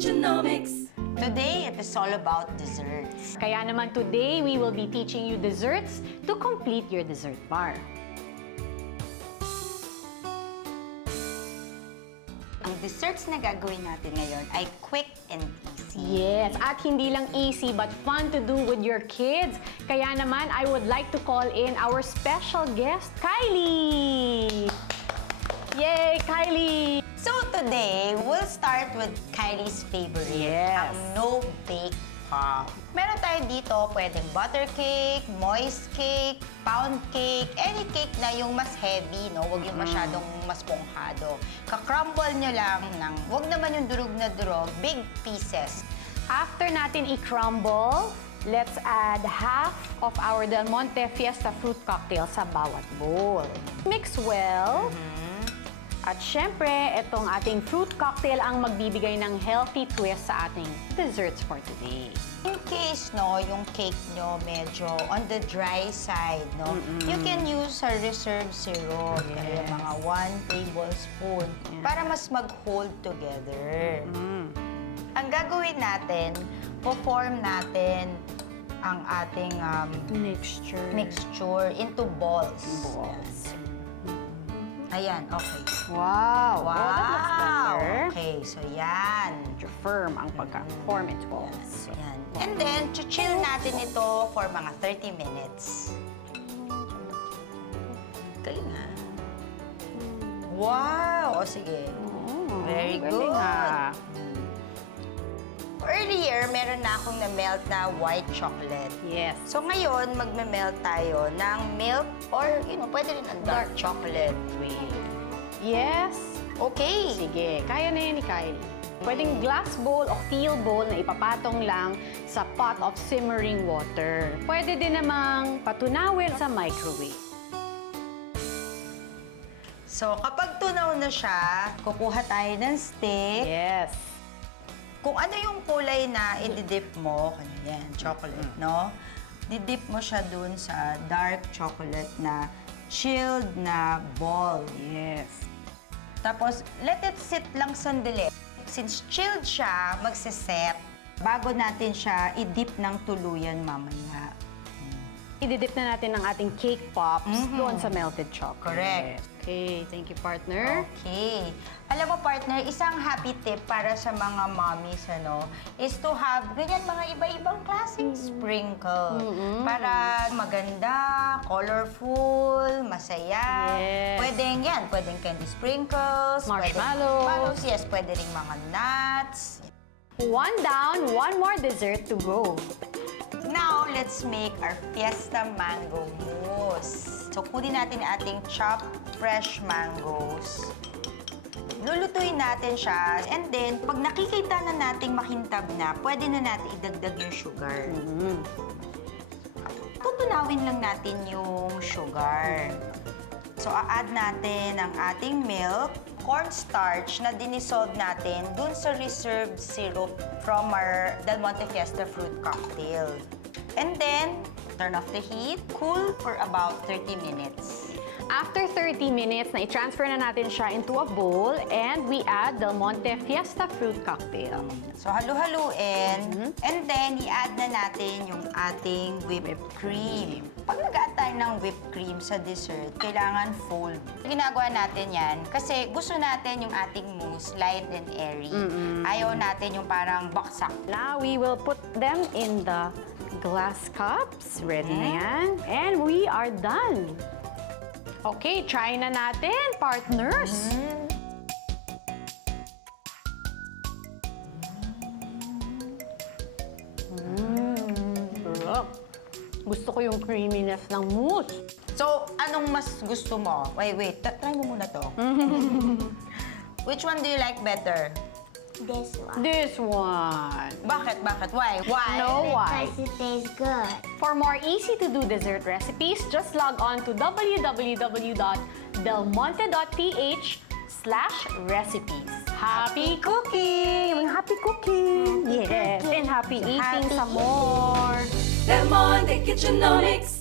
Kitchenomics. Today, it is all about desserts. Kaya naman today, we will be teaching you desserts to complete your dessert bar. Ang desserts na gagawin natin ngayon ay quick and easy. Yes, at hindi lang easy but fun to do with your kids. Kaya naman, I would like to call in our special guest, Kylie! Yay, Kylie! So today, we'll start with Kylie's favorite, Yes. ang no-bake pop. Meron tayo dito, pwedeng butter cake, moist cake, pound cake, any cake na yung mas heavy, no? Huwag yung masyadong mas ponghado. Ka-crumble nyo lang ng, huwag naman yung durog na durog, big pieces. After natin i-crumble, let's add half of our Del Monte Fiesta fruit cocktail sa bawat bowl. Mix well. At syempre, itong ating fruit cocktail ang magbibigay ng healthy twist sa ating desserts for today. In case, no, yung cake nyo medyo on the dry side, no, you can use a reserve syrup, kaya mga 1 tablespoon, para mas mag-hold together. Ang gagawin natin, po-form natin ang ating mixture into balls. Ayan, okay. Wow! Wow! Oh, that looks better. Okay, so yan. Medyo firm ang pagka-form into balls. Yan. And then, chill natin ito for mga 30 minutes. Galing ha? Wow! O sige. Very galing, good. ah. Earlier, meron na akong na-melt na white chocolate. Yes. So ngayon, magme-melt tayo ng milk or, pwede rin ang dark chocolate. Yes. Okay. Sige, kaya na yan ni Kylie. Pwedeng glass bowl o steel bowl na ipapatong lang sa pot of simmering water. Pwede din namang patunawin sa microwave. So kapag tunaw na siya, kukuha tayo ng stick. Yes. Kung ano yung kulay na i-dip mo, yan, chocolate, no? Didip mo siya dun sa dark chocolate na chilled na ball. Yes. Tapos, let it sit lang sandali. Since chilled siya, magsiset, bago natin siya i-dip ng tuluyan mamaya. Ididip na natin ang ating cake pops doon sa melted chocolate. Correct. Okay, thank you, partner. Okay. Alam mo, partner, isang happy tip para sa mga mommies, is to have ganyan mga iba-ibang klaseng sprinkle. Para maganda, colorful, masaya. Yes. Pwedeng candy sprinkles. Marshmallows. Marshmallows, yes. Pwede rin mga nuts. One down, one more dessert to go. Now, let's make our Fiesta Mango Mousse. So, kunin natin ating chopped fresh mangoes. Lulutuin natin siya. And then, pag nakikita na nating makintab na, pwede na natin idagdag yung sugar. Tutunawin lang natin yung sugar. So, a-add natin ang ating milk, cornstarch na dinisolve natin dun sa reserved syrup from our Del Monte Fiesta fruit cocktail. And then, turn off the heat, cool for about 30 minutes. After 30 minutes, na i-transfer na natin siya into a bowl and we add Del Monte Fiesta fruit cocktail. So, halu-haluin. And then, i-add na natin yung ating whipped cream. Pag nag-add tayo ng whipped cream sa dessert, kailangan fold. Ginagawa natin yan kasi gusto natin yung ating mousse light and airy. Ayaw natin yung parang baksak. Now, we will put them in the glass cups. Ready na yan. And we are done. Okay, try na natin, partners. Sarap. Gusto ko yung creaminess ng mousse. So, anong mas gusto mo? Wait. Try mo muna to. Which one do you like better? This one. This one. Bakit? Why? No why. Because it tastes good. For more easy-to-do dessert recipes, just log on to www.delmonte.ph/recipes. Happy cooking! Happy cooking! Yes, and happy eating some more. Del Monte Kitchenomics.